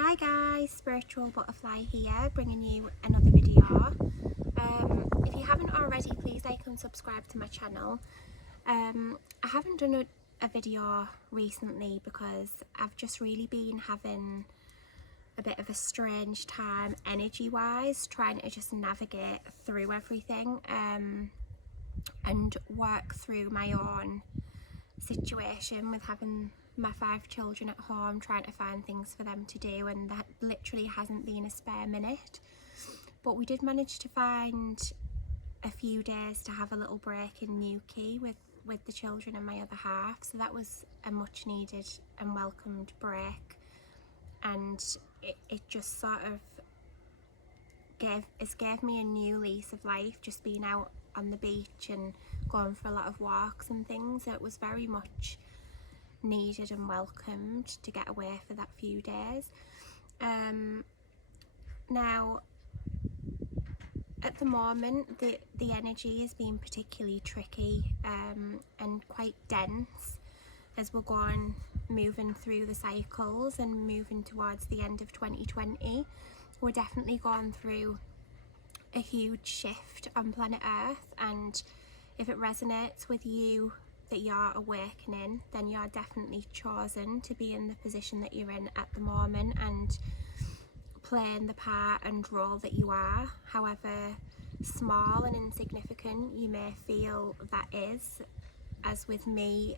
Hi guys, Spiritual Butterfly here, bringing you another video. If you haven't already, please like and subscribe to my channel. I haven't done a video recently because I've just really been having a bit of a strange time energy wise, trying to just navigate through everything and work through my own situation with having my 5 children at home, trying to find things for them to do, and that literally hasn't been a spare minute. But we did manage to find a few days to have a little break in Newquay with the children and my other half, so that was a much needed and welcomed break, and it just sort of gave me a new lease of life, just being out on the beach and going for a lot of walks and things. So it was very much needed and welcomed to get away for that few days. Now at the moment the energy has been particularly tricky and quite dense as we're moving through the cycles and moving towards the end of 2020. We're definitely going through a huge shift on planet Earth, and if it resonates with you that you're awakening, then you're definitely chosen to be in the position that you're in at the moment and playing the part and role that you are, however small and insignificant you may feel that is. As with me,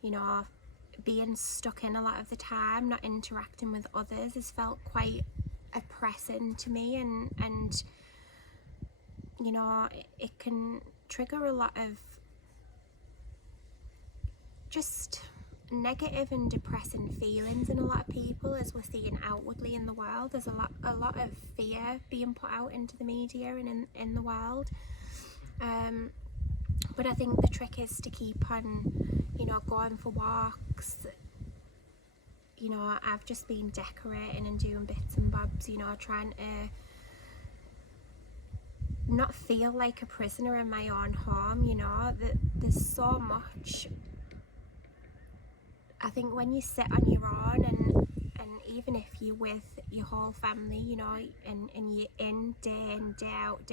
you know, being stuck in a lot of the time, not interacting with others, has felt quite oppressing to me, and you know, it can trigger a lot of just negative and depressing feelings in a lot of people, as we're seeing outwardly in the world. There's a lot of fear being put out into the media and in the world, but I think the trick is to keep on, you know, going for walks. You know, I've just been decorating and doing bits and bobs, you know, trying to not feel like a prisoner in my own home. You know, there's so much. I think when you sit on your own, and even if you're with your whole family, you know, and you're in day in, day out,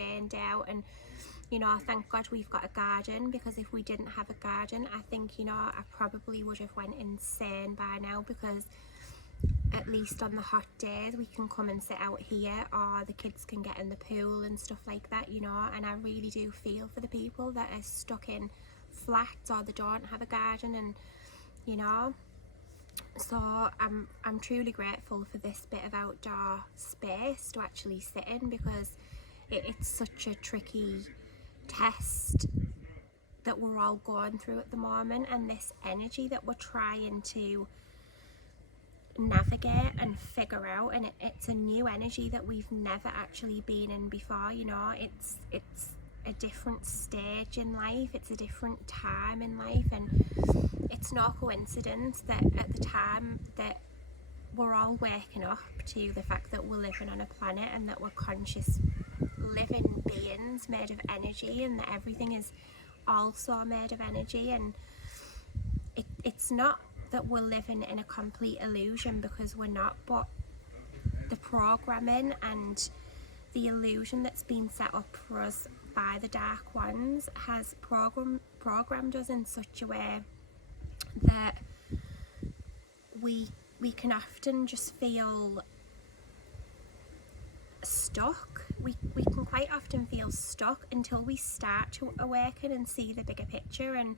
and you know, thank God we've got a garden, because if we didn't have a garden, I think, you know, I probably would have went insane by now, because at least on the hot days we can come and sit out here, or the kids can get in the pool and stuff like that, you know. And I really do feel for the people that are stuck in flats or they don't have a garden, and you know, so I'm truly grateful for this bit of outdoor space to actually sit in, because it's such a tricky test that we're all going through at the moment, and this energy that we're trying to navigate and figure out, and it's a new energy that we've never actually been in before. You know, it's a different stage in life, it's a different time in life, and it's no coincidence that at the time that we're all waking up to the fact that we're living on a planet and that we're conscious living beings made of energy, and that everything is also made of energy. And it's not that we're living in a complete illusion, because we're not, but the programming and the illusion that's been set up for us by the Dark Ones has programmed us in such a way that we can often just feel stuck. We can quite often feel stuck until we start to awaken and see the bigger picture and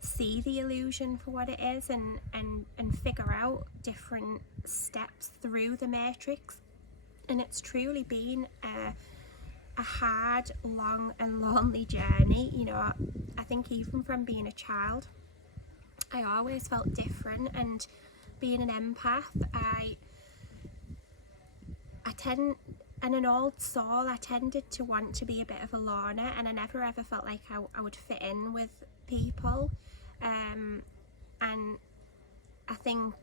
see the illusion for what it is, and figure out different steps through the matrix. And it's truly been a hard, long and lonely journey. You know, I think even from being a child, I always felt different, and being an empath, I and an old soul, I tended to want to be a bit of a loner, and I never ever felt like I would fit in with people, and I think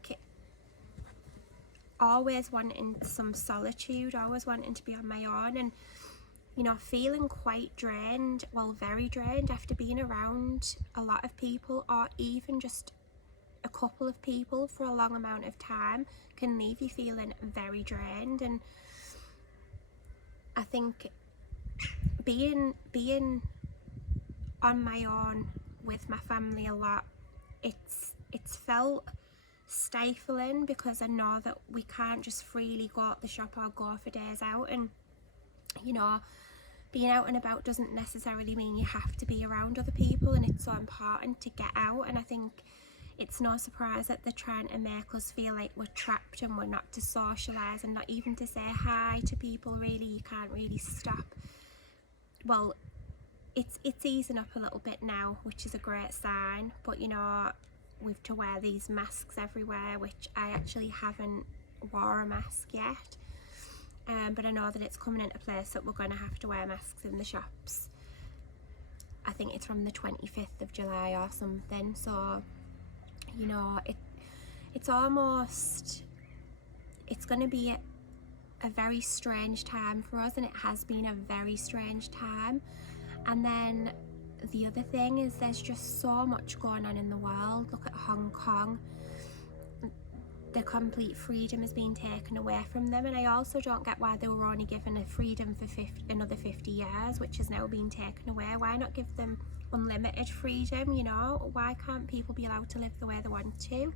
always wanting some solitude, always wanting to be on my own, and you know, feeling quite drained, well, very drained, after being around a lot of people, or even just a couple of people for a long amount of time can leave you feeling very drained. And I think being on my own with my family a lot, it's felt stifling, because I know that we can't just freely go out the shop or go for days out. And you know, being out and about doesn't necessarily mean you have to be around other people, and it's so important to get out. And I think it's no surprise that they're trying to make us feel like we're trapped and we're not to socialise and not even to say hi to people. Really, you can't really stop. Well, it's easing up a little bit now, which is a great sign, but you know, we've to wear these masks everywhere, which I actually haven't wore a mask yet, but I know that it's coming into place that we're going to have to wear masks in the shops. I think it's from the 25th of July or something, so you know, it's going to be a very strange time for us, and it has been a very strange time. And then the other thing is there's just so much going on in the world. Look at Hong Kong. The complete freedom has been taken away from them, and I also don't get why they were only given a freedom for another 50 years, which has now been taken away. Why not give them unlimited freedom? You know, why can't people be allowed to live the way they want to?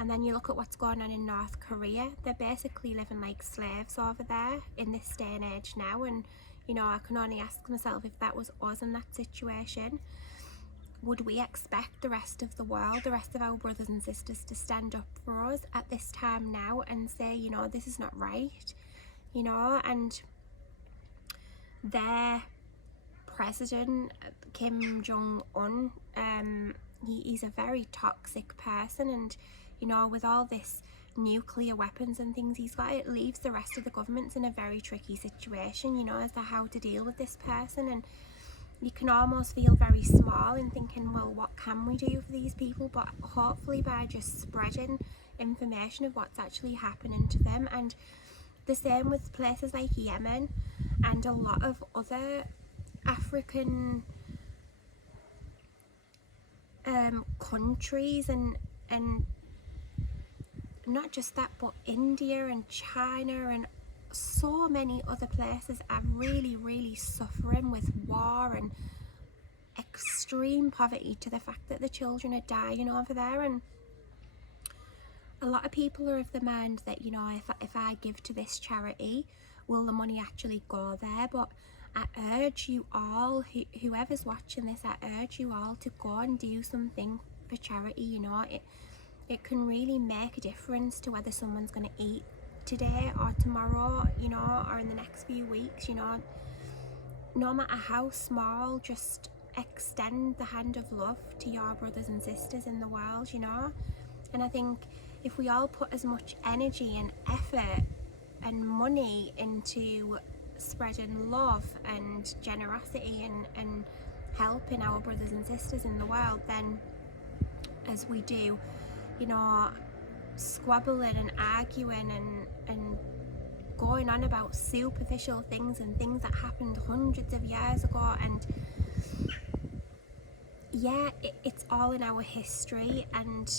And then you look at what's going on in North Korea. They're basically living like slaves over there in this day and age now. And you know, I can only ask myself, if that was us in that situation, would we expect the rest of the world, the rest of our brothers and sisters, to stand up for us at this time now and say, you know, this is not right, you know? And their president, Kim Jong-un, he's a very toxic person, and you know, with all this nuclear weapons and things he's got, it leaves the rest of the governments in a very tricky situation, you know, as to how to deal with this person. And you can almost feel very small in thinking, well, what can we do for these people? But hopefully by just spreading information of what's actually happening to them. And the same with places like Yemen and a lot of other African countries, and not just that, but India and China and so many other places are really suffering with war and extreme poverty, to the fact that the children are dying over there. And a lot of people are of the mind that, you know, if I give to this charity, will the money actually go there? But I urge you all, whoever's watching this, I urge you all to go and do something for charity. You know, it can really make a difference to whether someone's going to eat today or tomorrow, you know, or in the next few weeks. You know, no matter how small, just extend the hand of love to your brothers and sisters in the world, you know. And I think if we all put as much energy and effort and money into spreading love and generosity and helping our brothers and sisters in the world, then as we do, you know, squabbling and arguing and going on about superficial things and things that happened hundreds of years ago. And yeah, it's all in our history and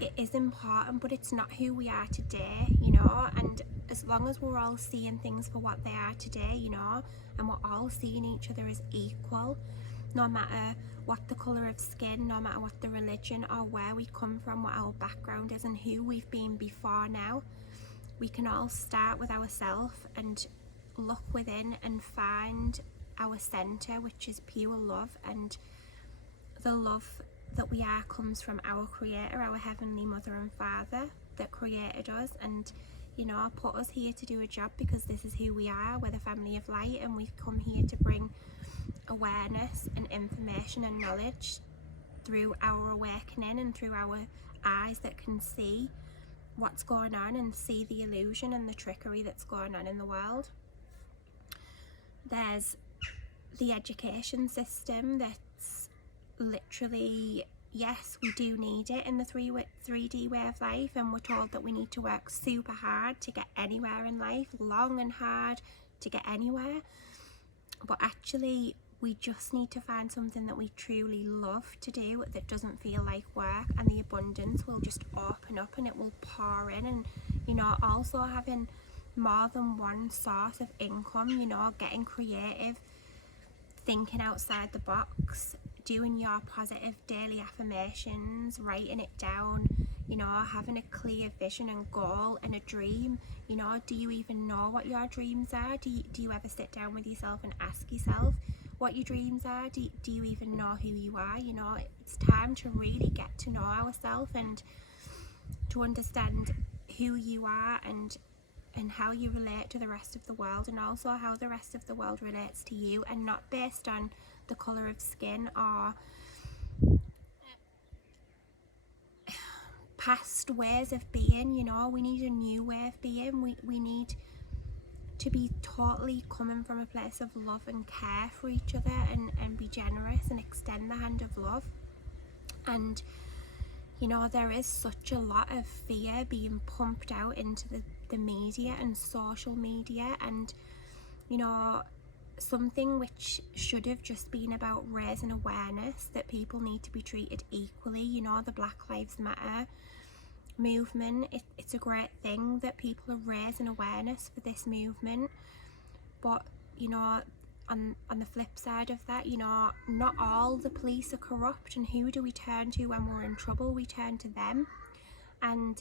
it is important, but it's not who we are today, you know. And as long as we're all seeing things for what they are today, you know, and we're all seeing each other as equal, no matter what the colour of skin, no matter what the religion or where we come from, what our background is and who we've been before now, we can all start with ourselves and look within and find our centre, which is pure love. And the love that we are comes from our Creator, our Heavenly Mother and Father that created us and, you know, put us here to do a job, because this is who we are. We're the family of light, and we've come here to bring awareness and information and knowledge through our awakening and through our eyes that can see what's going on and see the illusion and the trickery that's going on in the world. There's the education system that's literally, yes, we do need it in the 3D way of life, and we're told that we need to work super hard to get anywhere in life, long and hard to get anywhere. But actually, we just need to find something that we truly love to do that doesn't feel like work, and the abundance will just open up and it will pour in. And you know, also having more than one source of income, you know, getting creative, thinking outside the box, doing your positive daily affirmations, writing it down, you know, having a clear vision and goal and a dream. You know, do you even know what your dreams are? Do you ever sit down with yourself and ask yourself what your dreams are? Do you even know who you are? You know, it's time to really get to know ourselves and to understand who you are and how you relate to the rest of the world, and also how the rest of the world relates to you, and not based on the colour of skin or past ways of being. You know, we need a new way of being. We need to be totally coming from a place of love and care for each other, and be generous and extend the hand of love. And you know, there is such a lot of fear being pumped out into the media and social media, and you know, something which should have just been about raising awareness that people need to be treated equally. You know, the Black Lives Matter movement, it's a great thing that people are raising awareness for this movement, but you know, on the flip side of that, you know, not all the police are corrupt, and who do we turn to when we're in trouble? We turn to them. And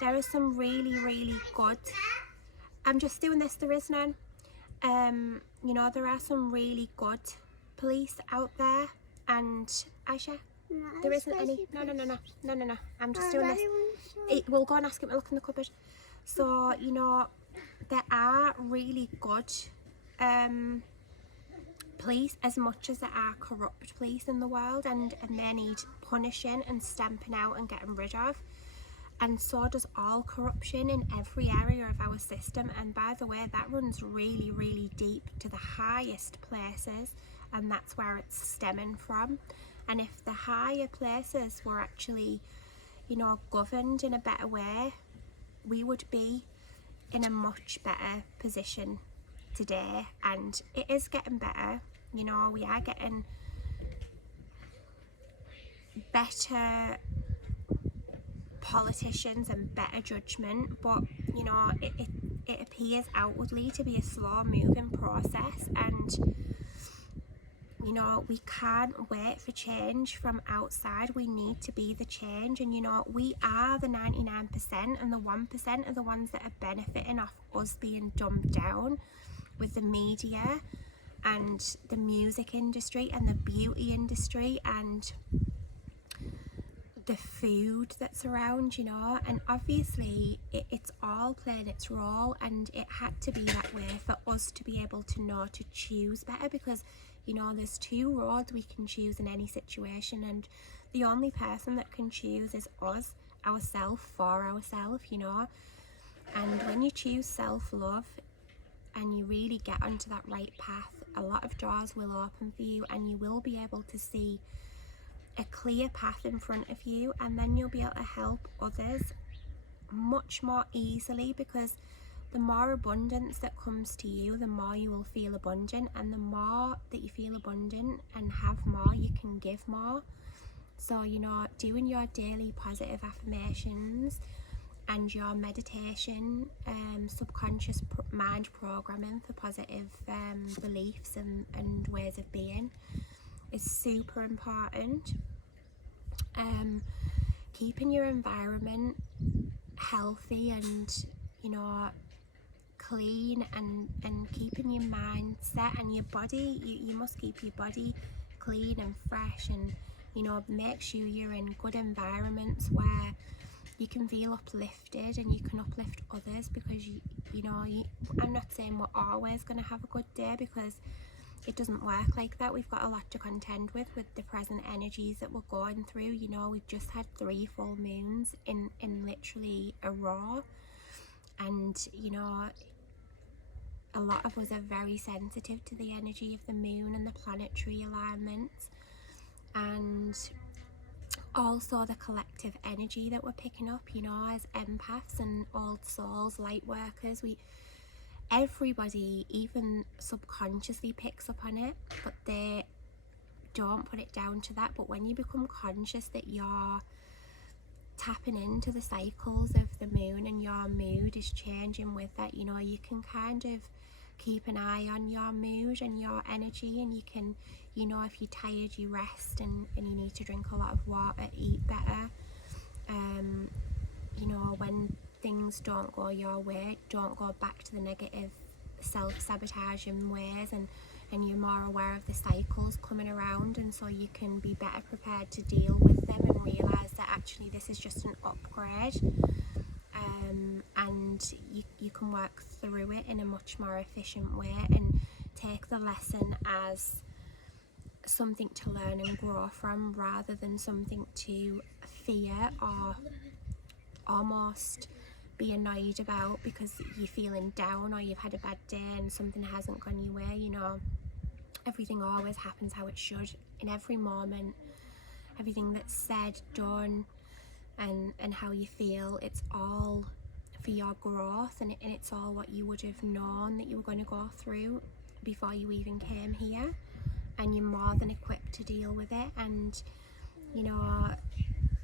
there is some really good, I'm just doing this, there is none, you know, there are some really good police out there. And Aisha, there isn't any. No, I'm just doing this. We'll go and ask him to look in the cupboard. So you know, there are really good police, as much as there are corrupt police in the world, and they need punishing and stamping out and getting rid of. And so does all corruption in every area of our system. And by the way, that runs really deep to the highest places, and that's where it's stemming from. And if the higher places were actually, you know, governed in a better way, we would be in a much better position today. And it is getting better. You know, we are getting better politicians and better judgment, but you know, it appears outwardly to be a slow moving process. And you know, we can't wait for change from outside. We need to be the change. And you know, we are the 99%, and the 1% are the ones that are benefiting off us being dumbed down with the media and the music industry and the beauty industry and the food that's around, you know. And obviously it's all playing its role, and it had to be that way for us to be able to know to choose better, because you know, there's two roads we can choose in any situation, and the only person that can choose is us, ourselves, for ourselves, you know. And when you choose self-love and you really get onto that right path, a lot of doors will open for you, and you will be able to see a clear path in front of you, and then you'll be able to help others much more easily, because the more abundance that comes to you, the more you will feel abundant, and the more that you feel abundant and have more, you can give more. So you know, doing your daily positive affirmations and your meditation, subconscious mind programming for positive beliefs and ways of being is super important. Keeping your environment healthy and you know, clean, and keeping your mindset and your body, you must keep your body clean and fresh, and you know, make sure you're in good environments where you can feel uplifted and you can uplift others, because you know, I'm not saying we're always going to have a good day, because it doesn't work like that. We've got a lot to contend with the present energies that we're going through. You know, we've just had 3 full moons in literally a row, and you know, a lot of us are very sensitive to the energy of the moon and the planetary alignments, and also the collective energy that we're picking up, you know, as empaths and old souls, light workers. everybody, even subconsciously, picks up on it, but they don't put it down to that. But when you become conscious that you're tapping into the cycles of the moon and your mood is changing with that, you know, you can kind of keep an eye on your mood and your energy, and you can, you know, if you're tired, you rest, and you need to drink a lot of water, eat better. You know, when things don't go your way, don't go back to the negative self-sabotaging ways, and you're more aware of the cycles coming around, and so you can be better prepared to deal with them and realise that actually this is just an upgrade, and you can work through it in a much more efficient way and take the lesson as something to learn and grow from, rather than something to fear or almost be annoyed about because you're feeling down or you've had a bad day and something hasn't gone your way. You know, everything always happens how it should in every moment. Everything that's said, done, and how you feel, it's all for your growth, and it's all what you would have known that you were going to go through before you even came here, and you're more than equipped to deal with it. And you know,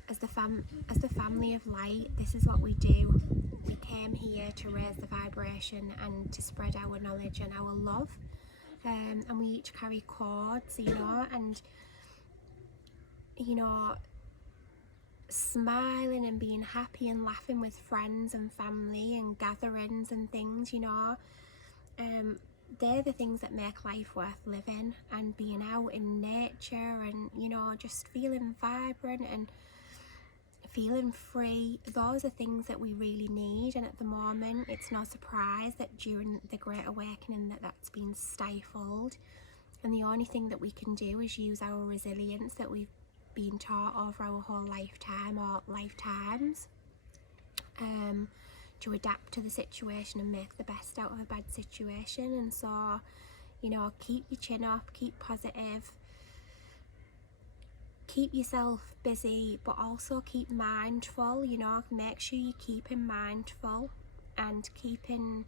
as the family of light, this is what we do. We came here to raise the vibration and to spread our knowledge and our love, and we each carry codes, you know, and you know, smiling and being happy and laughing with friends and family and gatherings and things, you know, they're the things that make life worth living. And being out in nature and, you know, just feeling vibrant and feeling free, those are things that we really need. And at the moment, it's no surprise that during the Great Awakening that's been stifled, and the only thing that we can do is use our resilience that we've been taught over our whole lifetime or lifetimes, to adapt to the situation and make the best out of a bad situation. And so, you know, keep your chin up, keep positive, keep yourself busy, but also keep mindful. You know, make sure you're keeping mindful and keeping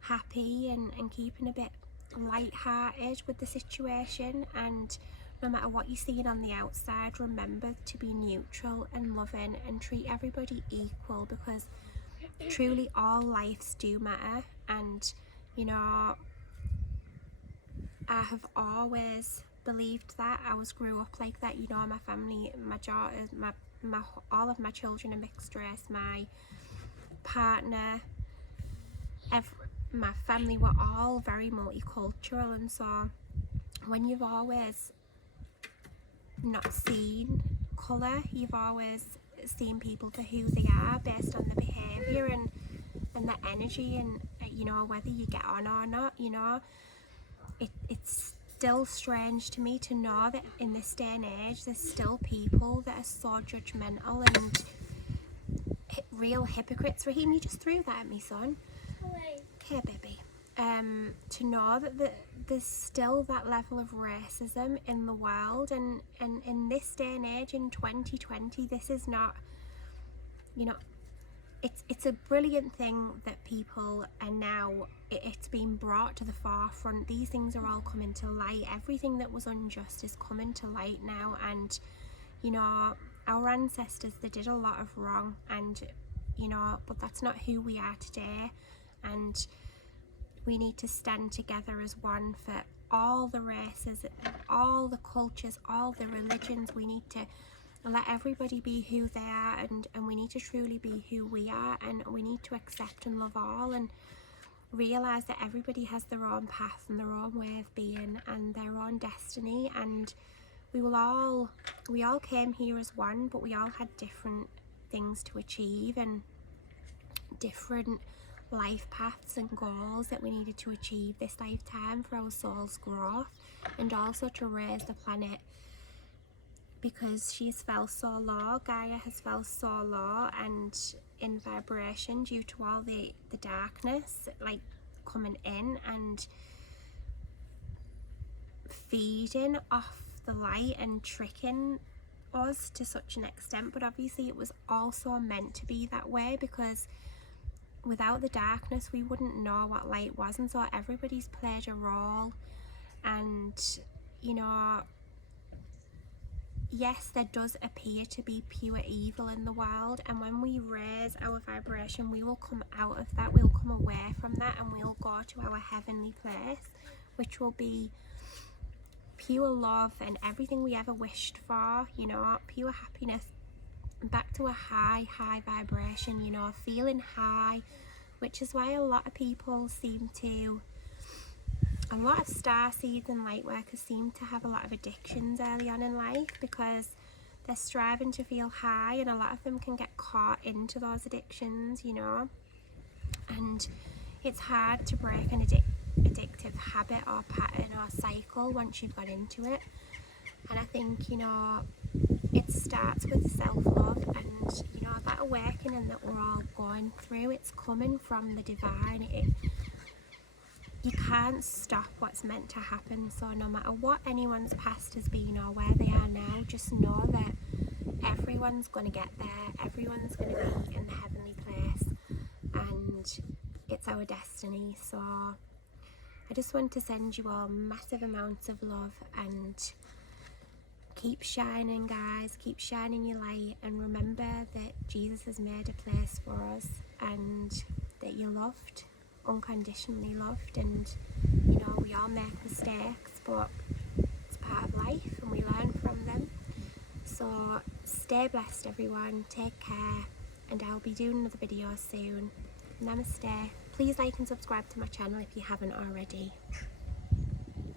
happy and keeping a bit light-hearted with the situation. And no matter what you're seeing on the outside, remember to be neutral and loving and treat everybody equal, because truly all lives do matter. And you know, I have always believed that. I grew up like that, you know. My family, my daughters, my all of my children are mixed race. My partner, my family were all very multicultural, and so when you've always not seen colour, you've always seen people for who they are based on the behaviour and the energy, and you know, whether you get on or not. You know, it's still strange to me to know that in this day and age there's still people that are so judgmental and real hypocrites. Raheem, you just threw that at me, son. Okay, baby. To know that there's still that level of racism in the world, and in this day and age, in 2020, this is not, you know, it's a brilliant thing that people are now, it's been brought to the forefront. These things are all coming to light. Everything that was unjust is coming to light now. And you know, our ancestors, they did a lot of wrong, and you know, but that's not who we are today. And we need to stand together as one for all the races, all the cultures, all the religions. We need to let everybody be who they are, and we need to truly be who we are, and we need to accept and love all, and realise that everybody has their own path and their own way of being and their own destiny. And we all came here as one, but we all had different things to achieve and different life paths and goals that we needed to achieve this lifetime for our soul's growth, and also to raise the planet, because she's fell so low. Gaia has fell so low and in vibration due to all the darkness like coming in and feeding off the light and tricking us to such an extent. But obviously it was also meant to be that way, because without the darkness we wouldn't know what light was, and so everybody's played a role. And you know, yes, there does appear to be pure evil in the world, and when we raise our vibration we will come out of that, we'll come away from that, and we'll go to our heavenly place, which will be pure love and everything we ever wished for, you know, pure happiness, back to a high vibration, you know, feeling high, which is why a lot of people seem to, a lot of star seeds and light workers seem to have a lot of addictions early on in life, because they're striving to feel high, and a lot of them can get caught into those addictions, you know, and it's hard to break an addictive habit or pattern or cycle once you've got into it. And I think, you know, it starts with self-love, and you know, that awakening that we're all going through, it's coming from the divine. You can't stop what's meant to happen, so no matter what anyone's past has been or where they are now, just know that everyone's going to get there, everyone's going to be in the heavenly place, and it's our destiny. So I just want to send you all massive amounts of love, and keep shining, guys, keep shining your light, and remember that Jesus has made a place for us, and that you're loved, unconditionally loved. And you know, we all make mistakes, but it's part of life and we learn from them. So stay blessed, everyone, take care, and I'll be doing another video soon. Namaste. Please like and subscribe to my channel if you haven't already.